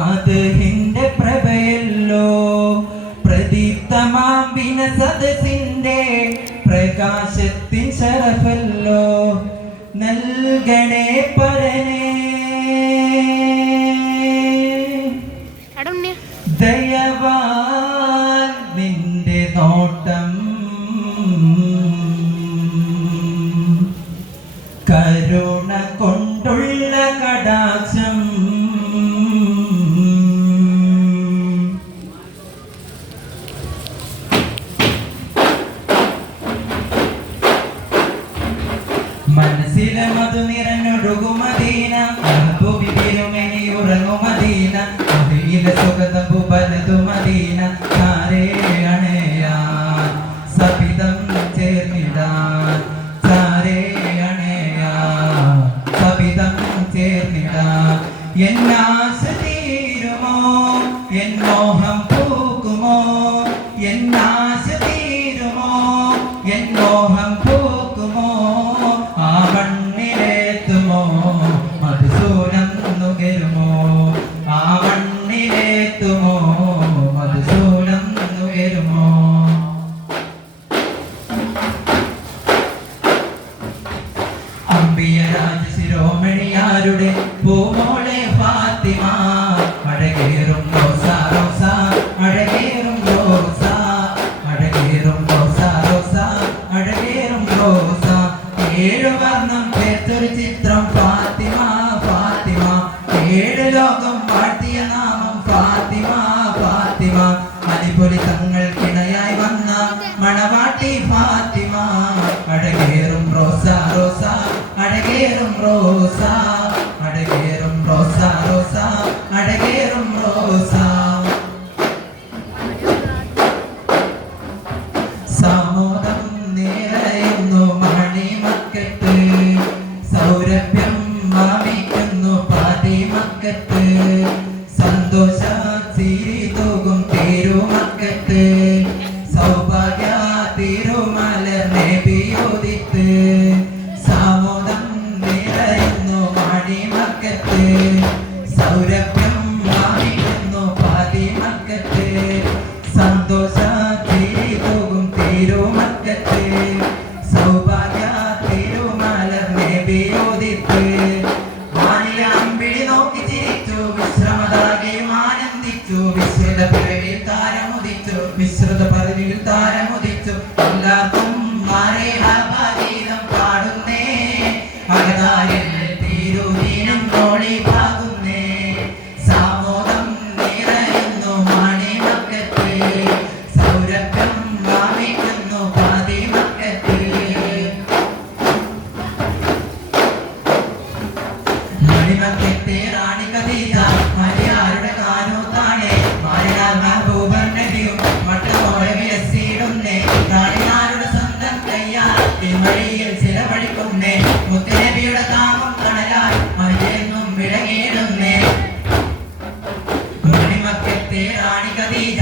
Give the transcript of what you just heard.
മധുഹിന്റെ പ്രഭയല്ലോ പ്രദീപ്തമാം വിനസദസിന്റെ പ്രകാശത്തിൻ ശരഫല്ലോ നൽകണേ പരനേ ദയവാൽ നിന്റെ നോട്ടം കരുണ കൊണ്ടുള്ള കടാക്ഷം മനസ്സിലെ മധു നിറഞ്ഞൊഴുകുമദീന വിരുമെനി ഉറങ്ങുമദീന മദീന സുഗന്ധു പലതു മദീന താരേ അണയാൻ സപിതം ചേർന്നിടാൻ താരേ അണയാൻ സപിതം ചേർന്നിടാൻ എന്നാശ തീരുമോ എൻ മോഹം പൂക്കുമോ എന്നാശ തീരുമോ എൻ മോഹം പൂക്കുമോ ആ മണ്ണിലെത്തുമോ മധുസൂനം നുകരുമോ ആ മണ്ണിലെത്തുമോ മധുസൂനം നുകരുമോ അമ്പിയ രാജശിരോമണിയാരുടെ പൂമോളെ ഫാത്തിമ അഴകേറും റോസ റോസ അഴകേറും റോസ അഴകേറും റോസ റോസ അഴകേറും റോസ ഏഴു വർണ്ണം ചേർത്തൊരു ചിത്രം ഫാത്തിമ ഫാത്തിമ ഏഴ് ലോകം വാഴ്ത്തിയ നാമം ഫാത്തിമ ഫാത്തിമ അലിപൊലി തങ്ങൾക്കിണയായി വന്ന മണവാട്ടി ഫാത്തിമ അഴകേറും റോസ റോസ അഴകേറും റോസ അഴകേറും റോസ റോസ അഴകേറും റോസ സാമോദം നിറയുന്നു മണിമക്കത്ത് സൗരഭ്യം മാമിക്കുന്നു പാതിമക്കത്ത് സന്തോഷ ചിരി തൂകും തിരുമക്കത്ത് സൗഭാഗ്യ തിരുമലർ നബിയോദിത്ത് സാമോദം നിറയുന്നു മണിമക്കത്ത് സൗരഭ്യം മാമിക്കുന്നു പാതിമക്കത്ത് സന്തോഷ ചിരി തൂകും തിരുമക്കത്ത് സൗഭാഗ്യ തിരുമലർ നബിയോദിത്ത് മാനിലമ്പിളി നോക്കി ചിരിച്ചു വിശ്രമതാകെയും ആനന്ദിച്ചു വിശ്രുത പിറവിൽ താരമുദിച്ചു വിശ്രുത പദവിയിൽ താരമുദിച്ചു എല്ലാവർക്കും ഗീതം പാടുന്നേ അകതാരിൽ തിരുദീനം നോളി പാകുന്നേ സാമോദം നിറയുന്നു മണിമക്കത്ത് സൗരഭ്യം വാമിക്കുന്നു പാതിമക്കത്ത് മണിമക്കത്തെ റാണി ഖദീജ മരിയാരുടെ കാനൂത്താണ് മാരിനാർ മെഹബൂബർ നബിയും മട്ടുമോളെ വിലസിയിടുന്നേ റാണിമാരുടെ സ്വന്തം കയ്യാൽ തിരുമഴിയിൽ ചിലവഴിക്കുന്നേ മുത്തനബിയുടെ താമം കണലാൽ മരിയെന്നും വിളങ്ങിയിടുന്നേ മണിമക്കത്തെ റാണി ഖദീജ